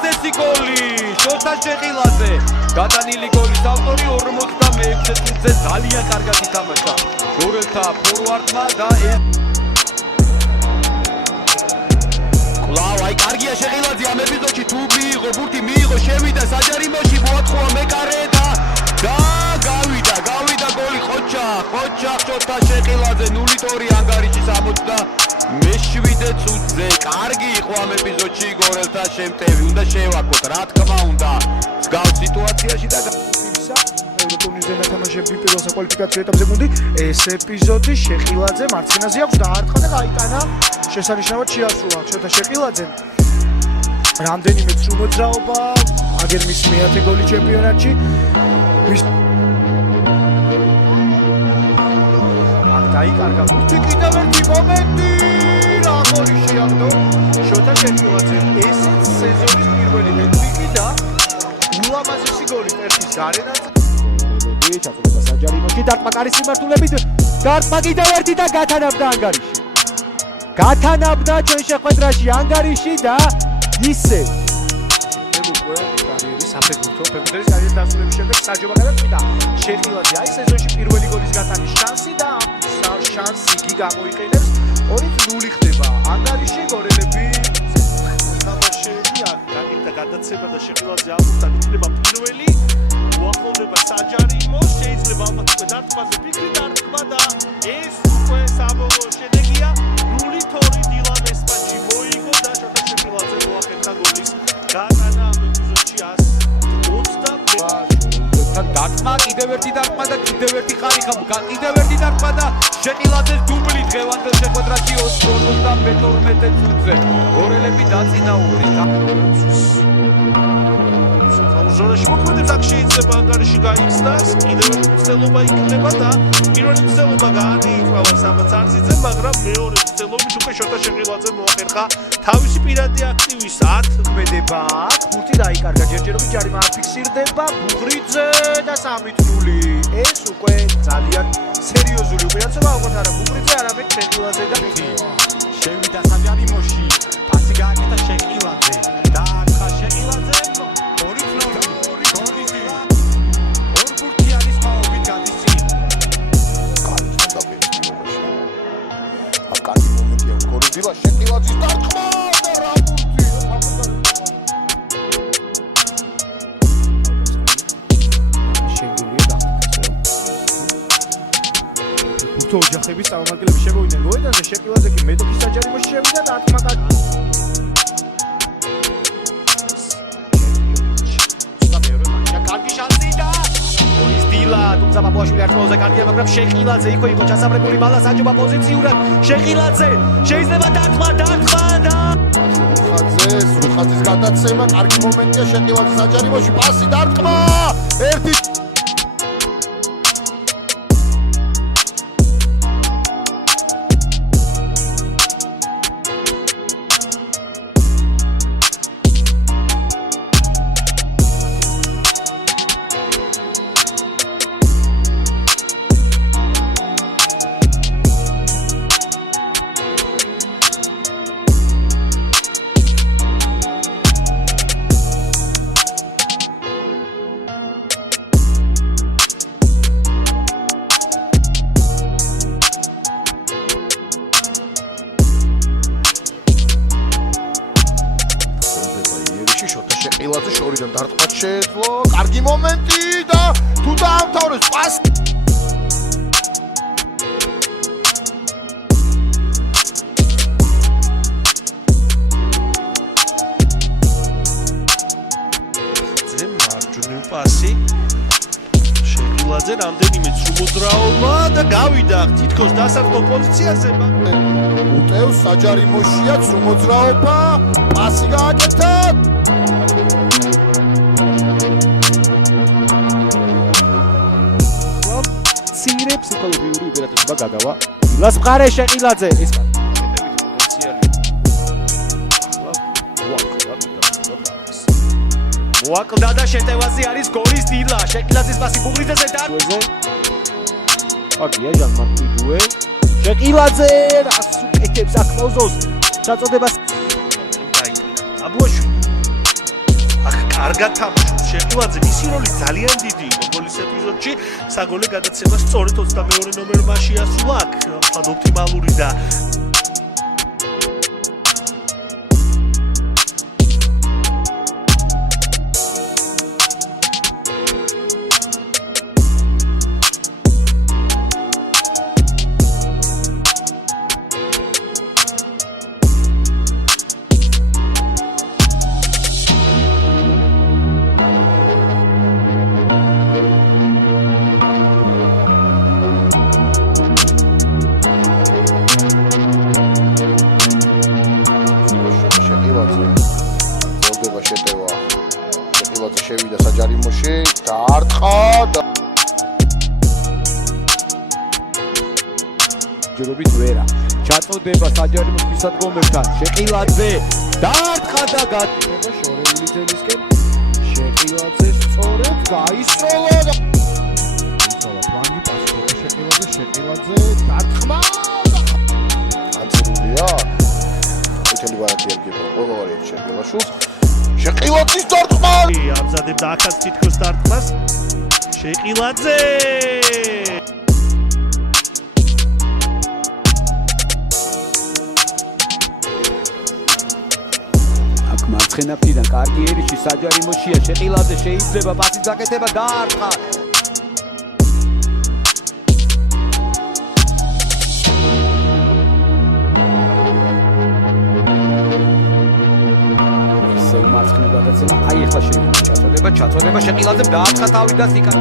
ულამაზესი გოლი შოთა შეყილაძე გადანილი გოლის ავტორი 46 წუთზე ძალიან კარგად ითამაშა გორელთა ფორვარდმა და კვლავ აი კარგია შეყილაძე ამ ეპიზოდში თუ მიიღო ბურთი მიიღო შევიდა საჯარიმოში მოაწყო მეკარე და გავიდა გოლი ხოჩა შოთა შეყილაძე 0-2 ანგარიში 67 წუთზე კარგი იყო ამ ეპიზოდში გორელთა შემტევი უნდა შევაქოთ რა თქმა უნდა მსგავს სიტუაციაში და ევროტურნირზე ნათამაშები პირველ საკვალიფიკაციო ეტაპზე გუნდი ეს ეპიზოდი შეყილაძე მარცხენაზე აქვს დაარტყა და გაიტანა შესანიშნავად შეასრულა შოთა შეყილაძემ რამდენიმე ცრუ მოძრაობა აგერ მის მეათე გოლი ჩემპიონატში დაიკარგა ბურთი კიდევ ერთი მომენტი რა გოლი შეაგდო შოთა შეყილაძემ ესეც სეზონის პირველი ჰეტტრიკი და ულამაზესი გოლი პერსის გარედან ჩაწოდება საჯარიმოში დარტყმა კარის მიმართულებით დარტყმა კიდევ ერთი და გათანაბდა ანგარიში გათანაბდა ჩვენ შეხვედრაში ანგარიში და ისე უკვე კარიერის საფეხბურთო ფეხბურთელის კარიერის დასრულების შემდეგ საჯობა გადაწყვიტა შეყილაძე აი სეზონში პირველი გოლის გათანის შანსი და შანსი იგი გამოიყენებს 2-0 ხდება ანგარიში გორელები თამაშები გაკეთდა გადაცემა და შეყილაძე ამბობთან იქნება პირველი უახლოვდება საჯარიმო შეიძლება ალბათ უკვე დარტყმაზე ფიქრი დარტყმა და ეს უკვე საბოლოო შედეგია 0-2 დილან ეს მატჩი მოიგო და შოთა შეყილაძე მოახერხა გოლის გატანა ამ ეპიზოდში 120 დარტყმა კიდევ ერთი დარტყმა და კიდევ ერთი ხარიხა კიდევ ერთი დარტყმა და შეყილაძეს დუბლი დღევანდელ შეხვედრაში 52 წუთზე გორელები დაწინაურდნენ ზონაში მოქმედებს აქ შეიძლება ანგარიში გაიხსნას კიდევ ერთი მცდელობა იქნება და პირველი მცდელობა გაანეითვალა საბაც არციძემ მაგრამ მეორე მცდელობით უკვე შოთა შეყილაძემ მოახერხა თავისი პირადი აქტივის 10 ქმედება აქ ბურთი დაიკარგა ჯერჯერობით ჯარიმა არ ფიქსირდება ბუღრიძე და 3-0 ეს უკვე ძალიან სერიოზული უპირატესობა აღარ არა ბუღრიძე არამედ შეყილაძე და შევიდა საჯარიმოში პასი გააკეთა შეყილაძე და ახლა შეყილაძე დილა შეყილაძის დარტყმა და რა ბურთი შეგულია ბურთო ოჯახების წარმომადგენლები შემოვიდნენ მოედანზე შეყილაძე კი მეტოქის საჯარიმოში შევიდა და ათმა კარგი შანსი და გოლის დილა თუმცა პაპუაშვილი ერთმანეთზე კარგია მაგრამ შეყილაძე იქ იყო ჩასაბრებული ბალა საჯობა პოზიციურად შეყილაძე შეიძლება დარტყმა და სრულხაძის გადაცემა კარგი მომენტია შეყილაძის საჯარიმოში პასი დარტყმა ერთი შოთა შეყილაძე შორიდან დარტყმა შეეძლო კარგი მომენტი და თუ დაამთავრებს პასი მარჯვნივ პასი შეყილაძე რამდენიმე ცრუ მოძრაობა და გავიდა თითქოს დასაწყო პოზიციაზე უტევს საჯარიმოშია ცრუ მოძრაობა პასი გააკეთა ცირე ფსიქოლოგიური უპირატესობა გადავა დილას მყარე შეყილაძე ეს მოაკლდა და შეტევაზე არის გოლის დილა შეყილაძის პასი ბუღრიძეზე და აგია ჟანმარკ იდუე შეყილაძე რას უკეთებს აქ მოზოს ჩაწოდებას აბუაშვილი კარგად თამაშობს შეყილაძე, მისი როლი ძალიან დიდი იყო გოლის ეპიზოდში. საგოლე გადაცემა სწორედ 22 ნომერმა შეასრულა აქ, თად ოპტიმალური და შეყილაძე შევიდა საჯარიმოში, დაარტყა და ჯერობით ვერა. ჩაწოდება საჯარიმოს მისადგომებთან. შეყილაძე დაარტყა და გატება შორეული ძელისკენ. შეყილაძე სწორედ გაისროლა და ისოლა ფლანგი პასი შეყილაძე დარტყმა აცრულია. უთელი ვარიანტი ერგება, ყველა ვარიანტი შეგება შულს. შეყილაძის დარტყმა ამზადებდა ახაც თითქოს დარტყმას. შეყილაძე აქ მარცხენა ფრთიდან კარგი ერიში საჯარიმოშია. შეყილაძე შეიძლება პასის გაკეთება დაარტყა. მარცხენა გადაცემა, აი ახლა შეიძლება ჩაწოდება შეყილაძემ დაარტყა თავი და სიკა